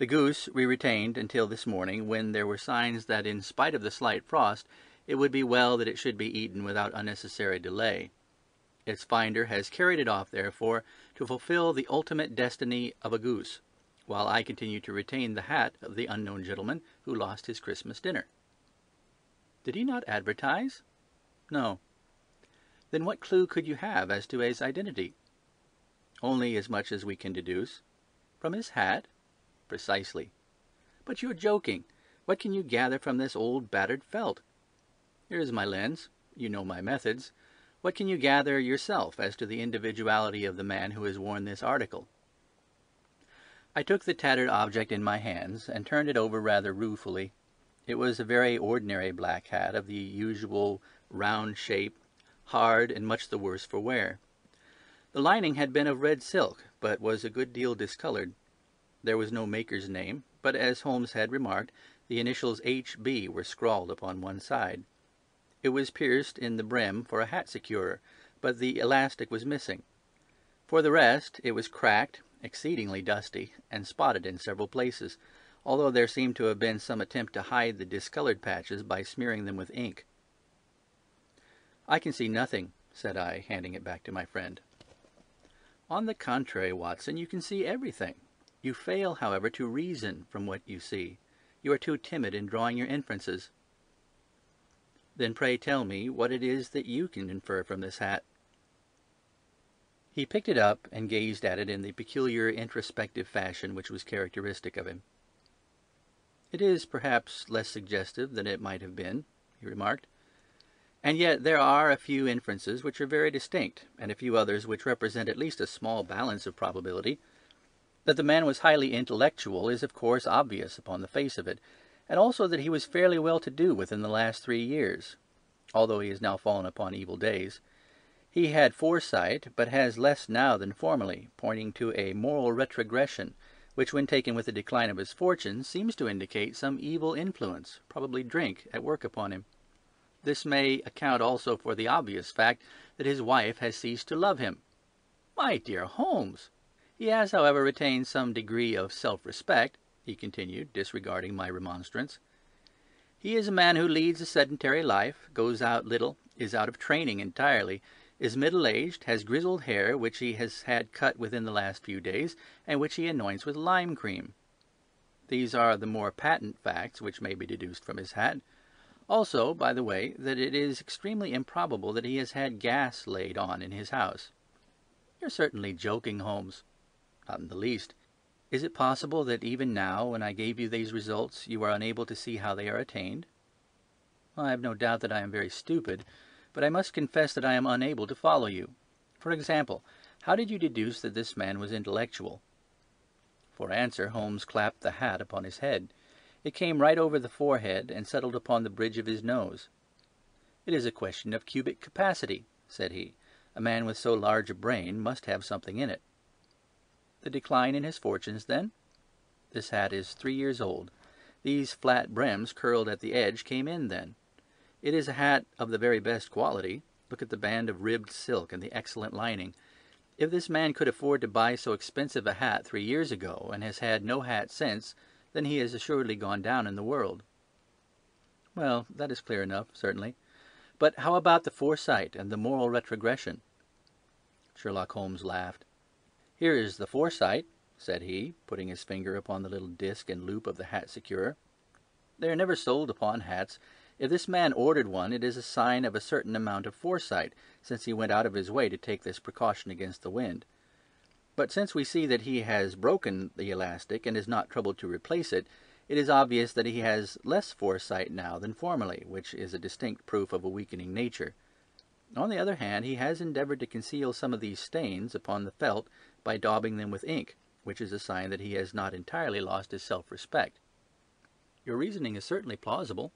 The goose we retained until this morning, when there were signs that in spite of the slight frost, it would be well that it should be eaten without unnecessary delay. Its finder has carried it off, therefore, to fulfill the ultimate destiny of a goose, while I continue to retain the hat of the unknown gentleman who lost his Christmas dinner. Did he not advertise? No. Then what clue could you have as to his identity? Only as much as we can deduce. From his hat? Precisely. But you're joking. What can you gather from this old battered felt? Here is my lens. You know my methods. What can you gather yourself as to the individuality of the man who has worn this article? I took the tattered object in my hands and turned it over rather ruefully. It was a very ordinary black hat of the usual round shape, hard and much the worse for wear. The lining had been of red silk, but was a good deal discoloured. There was no maker's name, but as Holmes had remarked, the initials H.B. were scrawled upon one side. It was pierced in the brim for a hat securer, but the elastic was missing. For the rest, it was cracked, exceedingly dusty, and spotted in several places, although there seemed to have been some attempt to hide the discoloured patches by smearing them with ink. "I can see nothing," said I, handing it back to my friend. "On the contrary, Watson, you can see everything. You fail, however, to reason from what you see. You are too timid in drawing your inferences." "Then pray tell me what it is that you can infer from this hat." He picked it up and gazed at it in the peculiar introspective fashion which was characteristic of him. "It is perhaps less suggestive than it might have been," he remarked. "And yet there are a few inferences which are very distinct, and a few others which represent at least a small balance of probability. That the man was highly intellectual is of course obvious upon the face of it, and also that he was fairly well to do within the last 3 years, although he has now fallen upon evil days. He had foresight, but has less now than formerly, pointing to a moral retrogression, which, when taken with the decline of his fortunes, seems to indicate some evil influence, probably drink, at work upon him. This may account also for the obvious fact that his wife has ceased to love him." "My dear Holmes!" "He has, however, retained some degree of self-respect," he continued, disregarding my remonstrance. "He is a man who leads a sedentary life, goes out little, is out of training entirely, is middle-aged, has grizzled hair which he has had cut within the last few days, and which he anoints with lime cream. These are the more patent facts which may be deduced from his hat. Also, by the way, that it is extremely improbable that he has had gas laid on in his house." "You're certainly joking, Holmes." "Not in the least. Is it possible that even now, when I gave you these results, you are unable to see how they are attained?" "I have no doubt that I am very stupid, but I must confess that I am unable to follow you. For example, how did you deduce that this man was intellectual?" For answer, Holmes clapped the hat upon his head. It came right over the forehead and settled upon the bridge of his nose. "It is a question of cubic capacity," said he. "A man with so large a brain must have something in it." "The decline in his fortunes, then?" "This hat is 3 years old. These flat brims curled at the edge came in then. It is a hat of the very best quality. Look at the band of ribbed silk and the excellent lining. If this man could afford to buy so expensive a hat 3 years ago, and has had no hat since, then he has assuredly gone down in the world." "Well, that is clear enough, certainly. But how about the foresight and the moral retrogression?" Sherlock Holmes laughed. "Here is the foresight," said he, putting his finger upon the little disc and loop of the hat securer. "They are never sold upon hats. If this man ordered one, it is a sign of a certain amount of foresight, since he went out of his way to take this precaution against the wind. But since we see that he has broken the elastic and is not troubled to replace it, it is obvious that he has less foresight now than formerly, which is a distinct proof of a weakening nature. On the other hand, he has endeavoured to conceal some of these stains upon the felt by daubing them with ink, which is a sign that he has not entirely lost his self-respect." "Your reasoning is certainly plausible."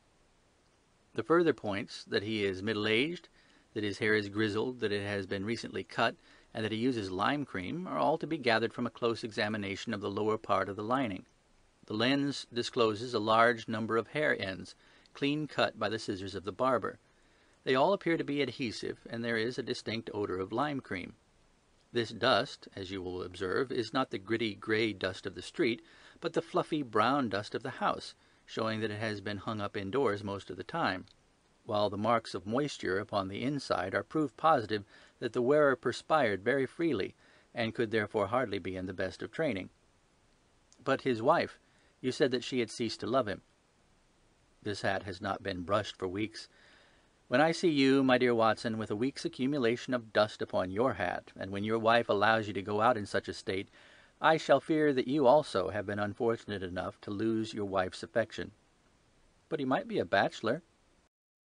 "The further points, that he is middle-aged, that his hair is grizzled, that it has been recently cut, and that he uses lime cream, are all to be gathered from a close examination of the lower part of the lining. The lens discloses a large number of hair ends, clean cut by the scissors of the barber. They all appear to be adhesive, and there is a distinct odour of lime cream. This dust, as you will observe, is not the gritty grey dust of the street, but the fluffy brown dust of the house, showing that it has been hung up indoors most of the time, while the marks of moisture upon the inside are proof positive that the wearer perspired very freely, and could therefore hardly be in the best of training. But his wife, you said that she had ceased to love him. This hat has not been brushed for weeks. When I see you, my dear Watson, with a week's accumulation of dust upon your hat, and when your wife allows you to go out in such a state, I shall fear that you also have been unfortunate enough to lose your wife's affection. But he might be a bachelor.